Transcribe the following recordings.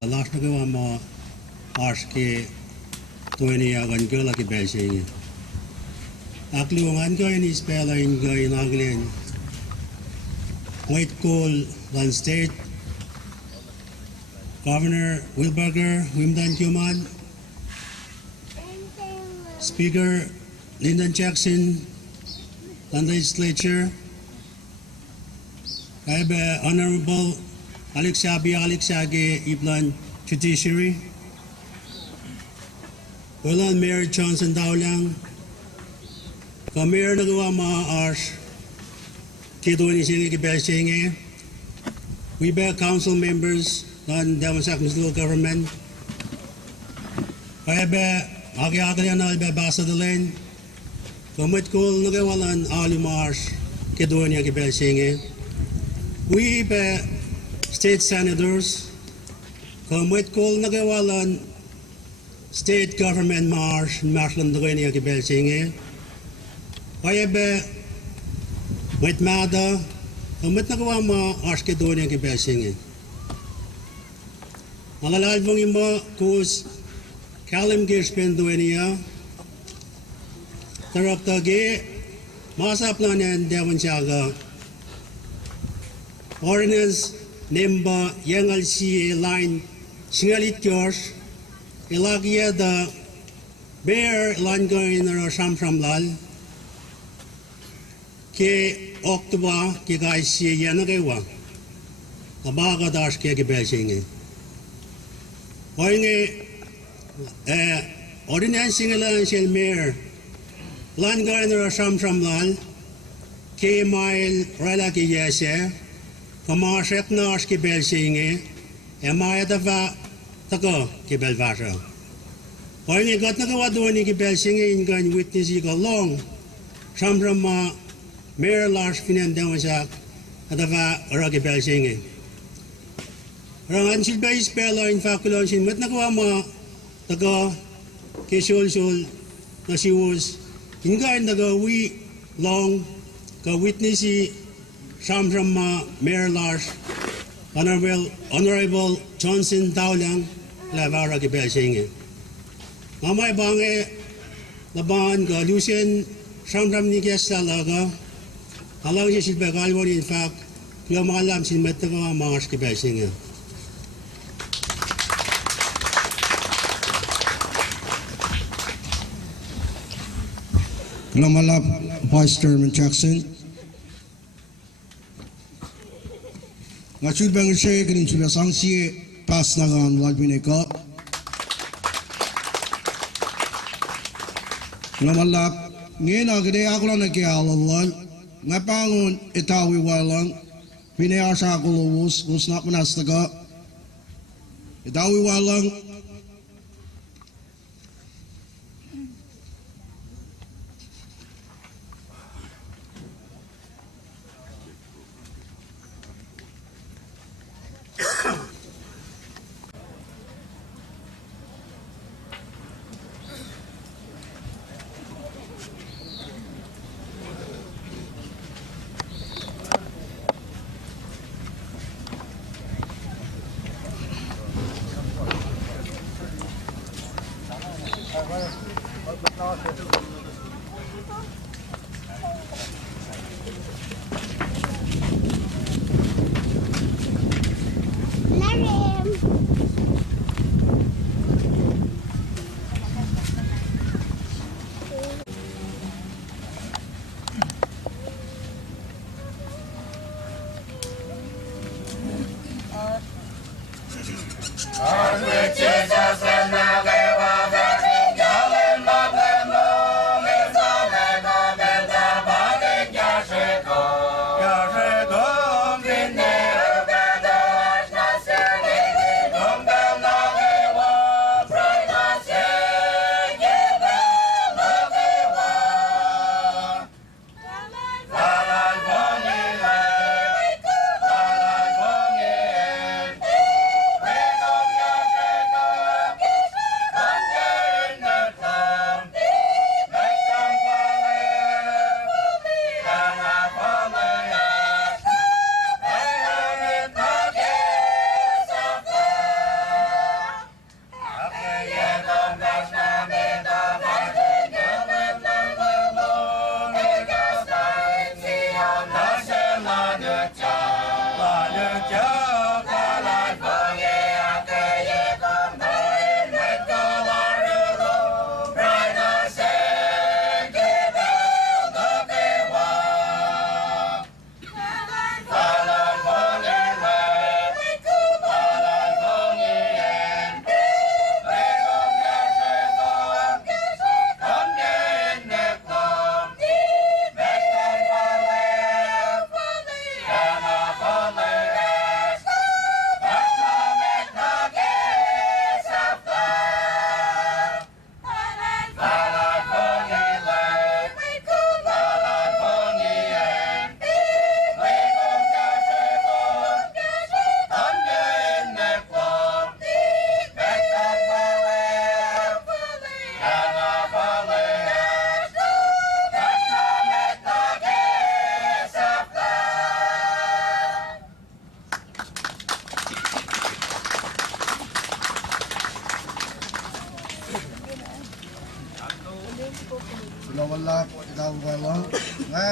Last na gawa mo ars ke tuwini agan gala ke belshing. Akluangan ko ini spela in go in aglen. White Coal Land State Governor Wilberger Wimdan Kuman, Speaker Lyndon Jackson, Land Legislature, Honorable Alexage Iblan Judiciary, Ulan Mayor Johnson Taulung, Mayor nagawa ars kito ni sini kibelsinge, we be council members ng Damasak Municipal Government, kaya be aki-aki na be basa dalen, kumit ko nagawalan alimars kito niya kibelsinge, we be state senators, kumit ko nagawalan state government marshland niya kibelsinge, kaya be Met mada, met nagawa mo ars ke doon yung kibelsingin. Malalal mong ima kus kalim girspen doon niya. Tarap tagi, masap lang yan dewan siyaga. Ordinance nemba yangal siye line singalit George, ilagya da bear langoy na sramsram lal. Ke Oktober ke guys ye yana gewa abaga dash ke belsinge oinge ordinance singala shel mayor land garner sramsram lal ke mile rala ke yese commercial nash ke belsinge maya da va tako ke belvasha oinge got na gawa doon ke belsinge in gan witness go long sramsram Mayor Lars Finan Damasak at ava aragi belsinge. Rangan silba ispela in faculon sin met nagawa mo taga kisul na siwus ingain naga we long ka witnessy sramsram Mayor Lars Honorable Johnson Taulung lava aragi belsinge. Mamay bange laban ka Lucien sramsram ni Kestalaga Alang siya silbi kalwari in fact, kaya makalam sinimeta ko ang mga skibesing niya. Kalamalap Vice Chairman Jackson. Nga chulbang siya kanin chula sangsi pas nagan walbine ko. Kalamalap ngayon agade ako lang nagkialalal. Ngapangon itawi walang pinayasa ko luwus na panastaga itawi walang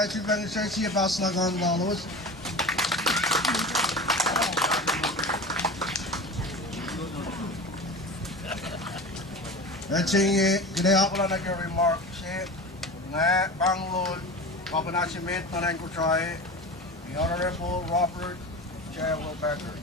ngachut bang sesi pas nagan lalos. Ngayon kaya ako lang nag-remark siya nga Banglol Kapanasimet na rin ko try the Honorable Robert J. Wilbecker.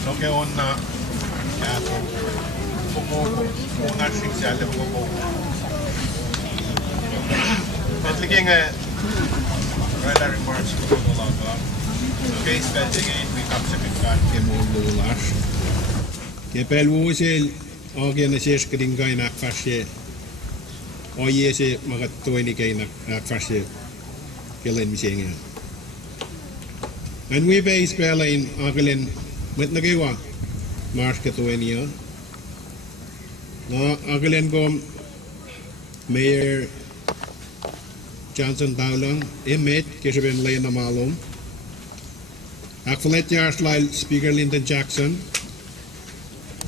Loke on kaso kung nagsing siya alam ko at laging rather remarks ko lang okay spending in we come sa pinkan ke mo bulas ke pelwo sel okay na siya skring kay nakfashe o yese magat 20 kay nakfashe kelen mising and we base spelling aglen met nagawa March katuenia na agalen ko Mayor Johnson Taulung emet keseben lay na malum akfalet yarslal Speaker Lyndon Jackson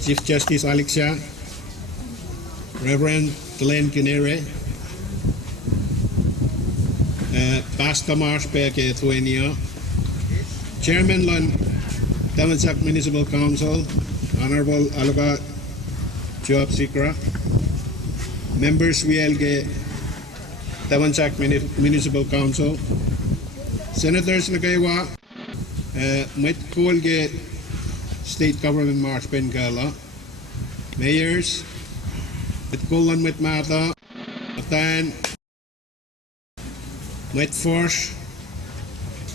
Chief Justice Alexia Reverend Glenn Kinere Pastor Marsh Peke tuenia Chairman Lon Tamansak Municipal Council, Honorable Aluka Joab Sikra, Members WLG Tamansak Municipal Council, Senators Nagaywa, Met Kolge State Government March Bengala, Mayors, Met Kulan Met Mata, Atan, Met Force,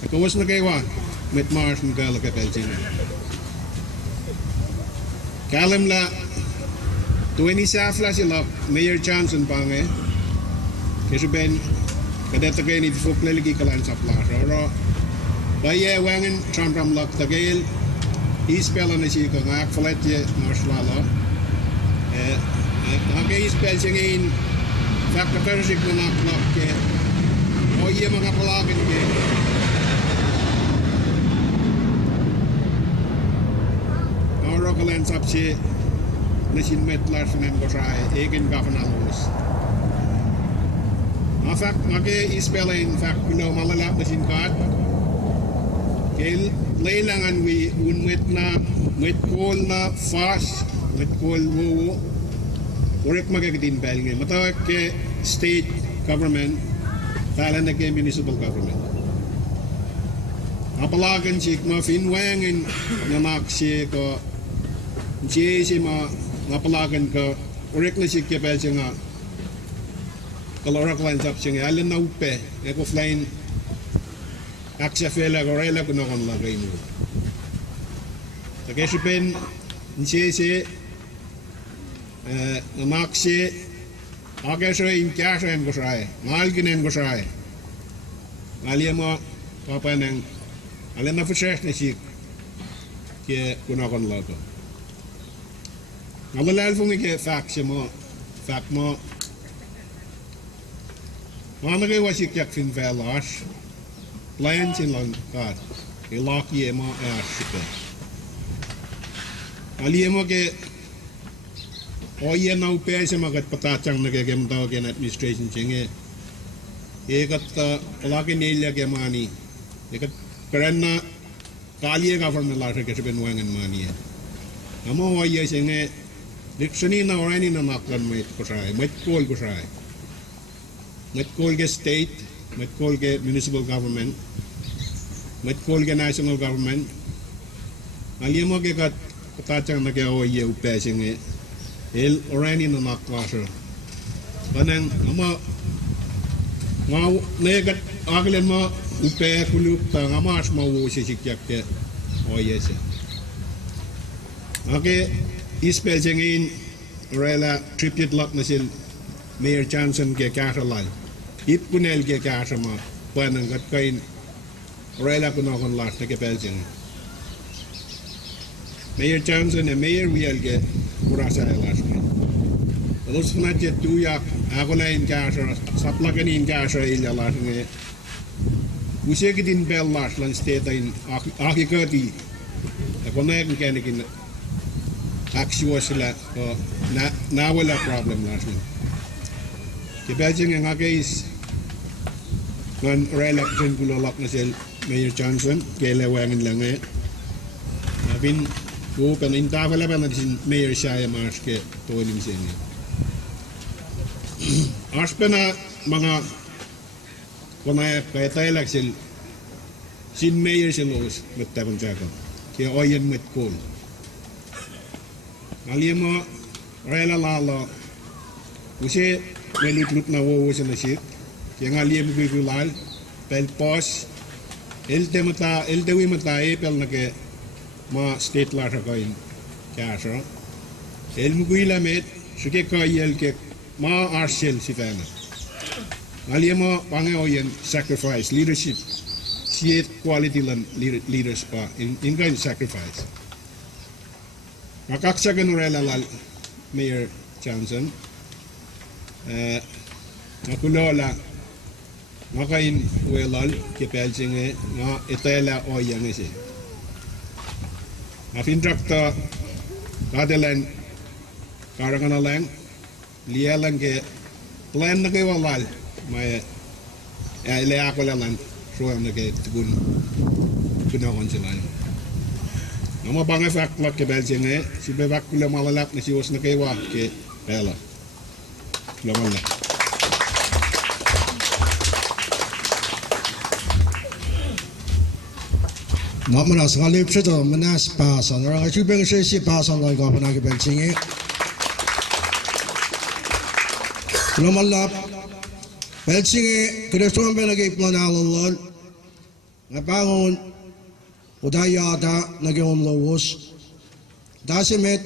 Kawas Nagaywa, Met Mars Bengala Kapelchina. Kalam la 20 safla sila Mayor Johnson pange kasi ben kadeta kay ni fukle lagi kalan sa plaza ro baye wangin sramsram lak tagail ispela na si ko ngak flat ye marslala okay ispel singin faktor sig na nak ke o ye mga palagin ke kalan sapsi nasin metlar sinan ko sa egen gavanalos. In fact, ngake ispelling fact no malalap nasin kat. Kel leilangan wi unwet na met call na fast met call wo korek magagatin bel ngi matawag ke state government tala na ke municipal government. Apalagan si ma finwangin na maksi ko si mapalagan ka orek na si kepel siya nga kalorak lines up siya nga alin na upe eko flying aksya fela gorela ko nakon lagay mo sa kasi pen si namaksi agay siya in kasha en gosay ngalgin en gosay ngalia mo papanang alin na fushesh na si kaya kunakon lago Nalalal fong ike fact mo Managay wasik yak fin velas plan sin lang kat ilak ye mo sipe ali mo ke oye na upe sa magat patachang nagagam daw ken administration chinge ekat palagin nilya ke mani ekat karanna kaliye government la ke ben wangan mani amo oye singe Diksoni na orani na naklan met kusay, met call kusay. Met call ke state, met call ke municipal government, met call ke national government. Alia mo ke kat katachang na ke oye upe singe. El orani na naklasa. Kanang ama mau negat aglen mo upe kulup ta ngamas mau sisikyak ke oye se. Okay. Ispel singin rela tribute lot na sil Mayor Johnson ke Carolina ipkunelge kaasama panan katkain Raila kunakon last na kepelsin. Mayor Johnson and Mayor Wielge kurasa last night. Terus najet tuyak ako na in kasha saplagan in kasha illa last night. Usikitin bell last lan state in akikati. Ako na yung kanikin actual sila na wala problem last night. Kepelsin ang akais ngan re-election kulolak na si Mayor Johnson kaya wangin lang eh. Napin ko penintakala pa na si Mayor Shaya Mars ke tuwalim siya niya. Aspa na mga kunaya kaya tayo lang sin Mayor si Lewis magtabang siya ko. Kaya oyan met cool. Alim mo rela lalo kasi may lut na wawo siya na shit. Kaya nga liya magigulal, pel pos, elte wi mata pel na ke ma state la sa kain kaya sa el mugilamet suke kayel ke ma arsel si fana. Nga liya mo pangayoyan sacrifice, leadership, siet quality lan leaders pa, in kind sacrifice. Makaksa ganurela lal Mayor Johnson, nakulola, makain welal kepelsin nga itela oyan isi. Afin trakta kadalan karangana lang lialan ke plan na kay walal may ile ako lang suam na kay tugun kunakon sila. Nama bangay fakla kepelsin si bebak kula malalap na siwas na kay wa ke pela. Lamal.那么呢，是我们不知道我们那是爬上，然后这边是是爬上那个那个边境的。那么啦，边境的，可能说边那个plan好了，那bangun udaya ada那个我们lowos，但是没。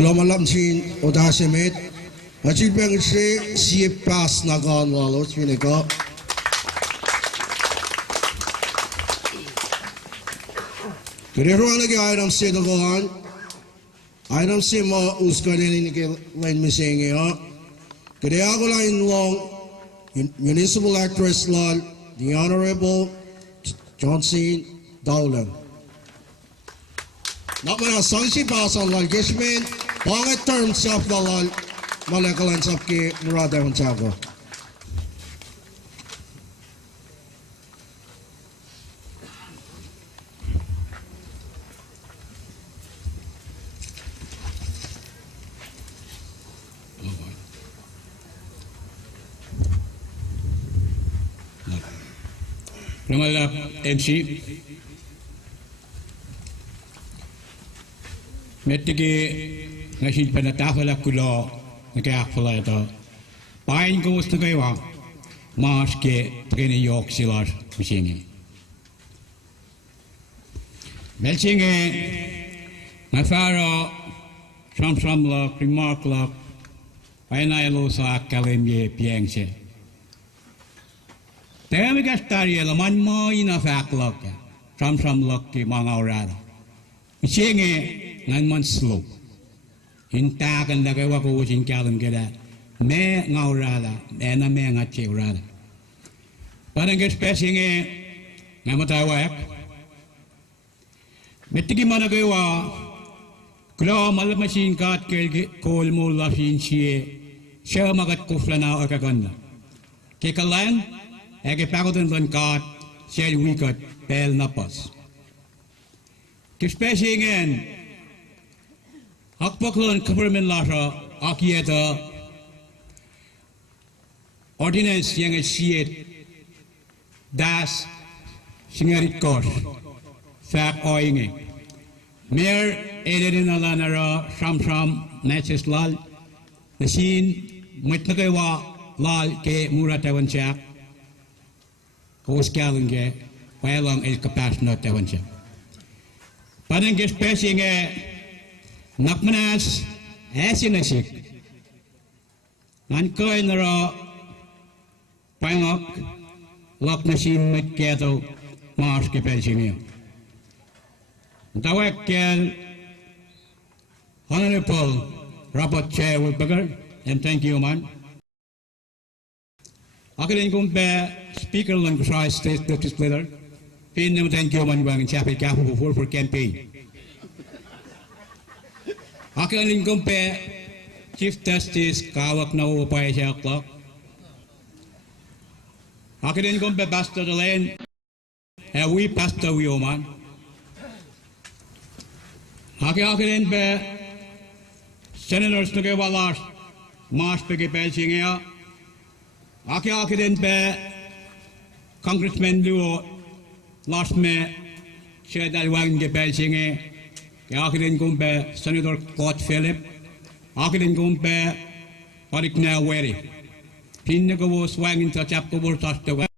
Klomalam chin odasemit. Achipeng si pas nagon lalos piniko. Kailangan lagi item C doon. Item C mo uskarin ni Len Misengyo. Kaya ako lang long Municipal Actress Law, the Honorable Johnson Taulung. Nakmana sangsi pasan lang kismin, pangit terms of the law, malakalan sa ki murada ang sago. Ceremonial MC Mettige ngasin panatafala kulo nakakfala ito pain ko gusto kayo mas ke trene yok silar machine Belchinge Mafaro sramsram la remark la painayalo sa kalemye piengse Temi gastari laman mo inafaklok sramsram lokki mangaurada Michinge ngan man slow hintakan da kawa ko usin kalam geda me ngaurada ena me ngache urada parang gespesinge ngamatawa metigi mana kawa klo mal machine kat ke kol mo la fin chie siya magat kuflana akaganda ke kalan ege pagoten ban kat siya wikat pel napas Gesprächingen Hakpaklan Government Lasha Akieta Ordinance yang siet Das Singarit Kors Fak Oinge Mayor Edin Alanara Sramsram Natches Lal Nasin Mitnakawa Lal Ke Muratawan Chak Kos Kalenge Walang El Kapasno Tawan Chak Parang gesprächige nakmanas esinasik ngan koy nara pangok lok nasin mit keto mars ke pelsinge tawak kel Honorable Robert Chair Wilberger and thank you man akin kumpe speaker lang kusay state deputy leader Pin naman thank you man bang chapel kapo for campaign. Akin lingkong pe Chief Justice kawak na upay siya clock. Akin lingkong pe Pastor Len we Pastor we man. Akin pe Senators na kawalas mas pe kipelsing ya. Akin pe Congressman Luo Last me siya dal wangin ke pelsinge kaya akin kumpe Senator Claude Philip akin kumpe parik na weri pinna ko wangin sa chap ko